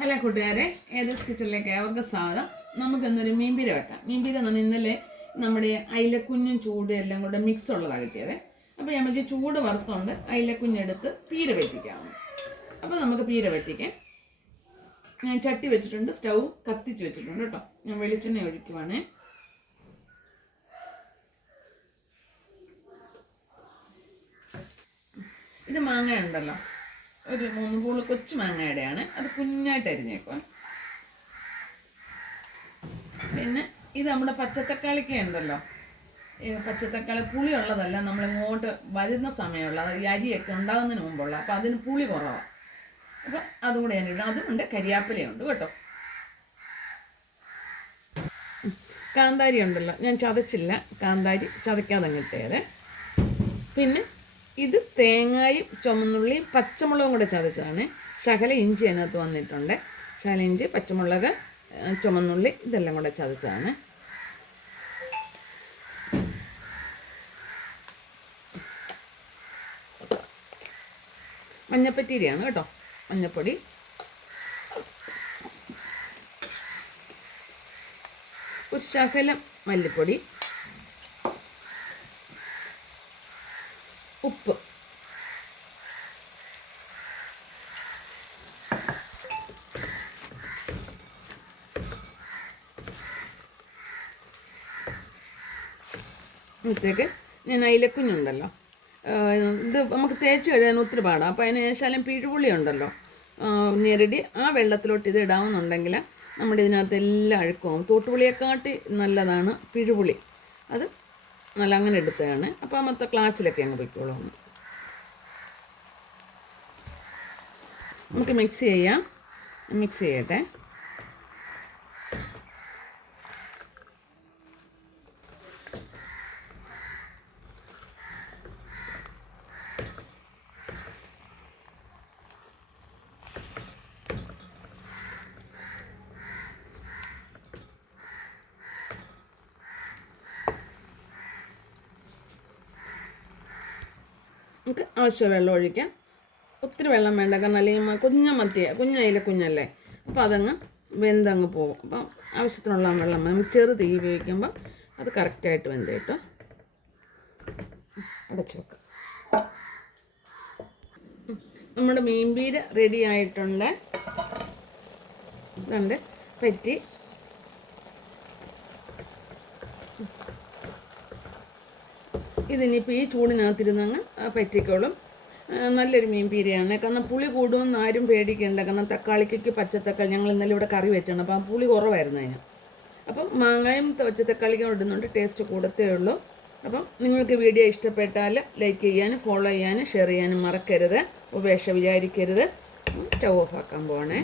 Hello കൂട്ടുകാരെ, ഏതസ് കിച്ചണിലേക്ക് അവർക്ക് സ്വാഗതം. നമുക്കിന്നൊരു മീൻപീര വെക്കാം. മീൻപീര എന്ന് പറഞ്ഞാൽ ഇന്നലെ നമ്മുടെ അയിലക്കുഞ്ഞും ചൂട് എല്ലാം കൂടെ മിക്സ് ഉള്ളതാണ് കിട്ടിയത്. അപ്പോൾ നമുക്ക് ചൂട് വറുത്തുകൊണ്ട് അയിലക്കുഞ്ഞെടുത്ത് പീര വറ്റിക്കാവുന്നു. അപ്പോൾ നമുക്ക് പീര വറ്റിക്കാം. ഞാൻ ചട്ടി വെച്ചിട്ടുണ്ട്, സ്റ്റൗ കത്തിച്ച് വെച്ചിട്ടുണ്ട് കേട്ടോ. ഞാൻ വെളിച്ചെണ്ണ ഒഴിക്കുവാണേ. ഇത് മാങ്ങ ഉണ്ടല്ലോ, ഒരു 3 പൂള് കൊച്ചു മാങ്ങയുടെയാണ്. അത് കുഞ്ഞായിട്ട് അരിഞ്ഞേക്കുക. പിന്നെ ഇത് നമ്മുടെ പച്ചത്തക്കാളിക്ക ഉണ്ടല്ലോ, പച്ചത്തക്കാളി പുളി ഉള്ളതല്ല, നമ്മൾ ഇങ്ങോട്ട് വരുന്ന സമയമുള്ള ഈ അരിയൊക്കെ ഉണ്ടാകുന്നതിന് മുമ്പുള്ള, അപ്പോൾ അതിന് പുളി കുറവാണ്. അപ്പം അതുകൂടെ ഞാൻ ഇടാം. അതുകൊണ്ട് കരിയാപ്പിലയുണ്ട് കേട്ടോ. കാന്താരി ഉണ്ടല്ലോ, ഞാൻ ചതച്ചില്ല, കാന്താരി ചതയ്ക്കാതെ കിട്ടിയത്. പിന്നെ ഇത് തേങ്ങയും ചുമന്നുള്ളിയും പച്ചമുളകും കൂടെ ചതച്ചതാണ്. ശകല ഇഞ്ചി അതിനകത്ത് വന്നിട്ടുണ്ട്. ശകല ഇഞ്ചി, പച്ചമുളക്, ചുമന്നുള്ളി ഇതെല്ലാം കൂടെ ചതച്ചതാണ്. മഞ്ഞപ്പറ്റീരിയാണ് കേട്ടോ, മഞ്ഞപ്പൊടി. ഒരു ശകലം മല്ലിപ്പൊടി, ഉപ്പ്, ഇത്തേക്ക് ഞാൻ അയിലക്കുഞ്ഞുണ്ടല്ലോ, ഇത് നമുക്ക് തേച്ച് കഴിയാൻ ഒത്തിരി പാടാം. അപ്പോൾ അതിന് ശകലം പിഴുപുളി ഉണ്ടല്ലോ, ഞെരടി ആ വെള്ളത്തിലോട്ട് ഇത് ഇടാമെന്നുണ്ടെങ്കിൽ നമ്മുടെ ഇതിനകത്ത് എല്ലാം അഴുക്കും. തോട്ടുപുളിയെക്കാട്ടി നല്ലതാണ് പിഴുപുളി. അത് നല്ല അങ്ങനെ എടുത്തതാണ്. അപ്പോൾ മൊത്തം ക്ലാച്ചിലൊക്കെ അങ്ങ് പൊയ്ക്കോളൂ. നമുക്ക് മിക്സ് ചെയ്യാം. മിക്സ് ചെയ്യട്ടെ. നമുക്ക് ആവശ്യം വെള്ളം ഒഴിക്കാം. ഒത്തിരി വെള്ളം വേണ്ട, കാരണം അല്ലെങ്കിൽ കുഞ്ഞല്ലേ, അപ്പോൾ അതങ്ങ് വെന്തങ്ങ് പോകും. അപ്പം ആവശ്യത്തിനുള്ള വെള്ളം നമുക്ക് ചെറു തീ ഉപയോഗിക്കുമ്പോൾ അത് കറക്റ്റായിട്ട് വെന്ത് കിട്ടും. അടച്ചു വെക്കാം. നമ്മുടെ മീൻപീര റെഡി ആയിട്ടുണ്ട്. ഇതുണ്ട് പറ്റി. ഇതിനിപ്പോൾ ഈ ചൂടിനകത്തിരുന്നങ്ങ് പറ്റിക്കോളും. നല്ലൊരു മീൻപീരയാണ്. കാരണം പുളി കൂടുമെന്ന് ആരും പേടിക്കേണ്ട. കാരണം തക്കാളിക്ക് പച്ചത്തക്കാളി ഞങ്ങൾ ഇന്നലെ ഇവിടെ കറി വെച്ചാണ്, അപ്പോൾ ആ പുളി കുറവായിരുന്നു അതിന്. അപ്പം മാങ്ങയും പച്ചത്തക്കാളിക്കും ഇടുന്നുണ്ട്, ടേസ്റ്റ് കൂടത്തേ ഉള്ളൂ. അപ്പം നിങ്ങൾക്ക് വീഡിയോ ഇഷ്ടപ്പെട്ടാൽ ലൈക്ക് ചെയ്യാനും ഫോളോ ചെയ്യാനും ഷെയർ ചെയ്യാനും മറക്കരുത്. ഉപേക്ഷ വിചാരിക്കരുത്. സ്റ്റൗ ഓഫ് ആക്കാൻ പോകണേ.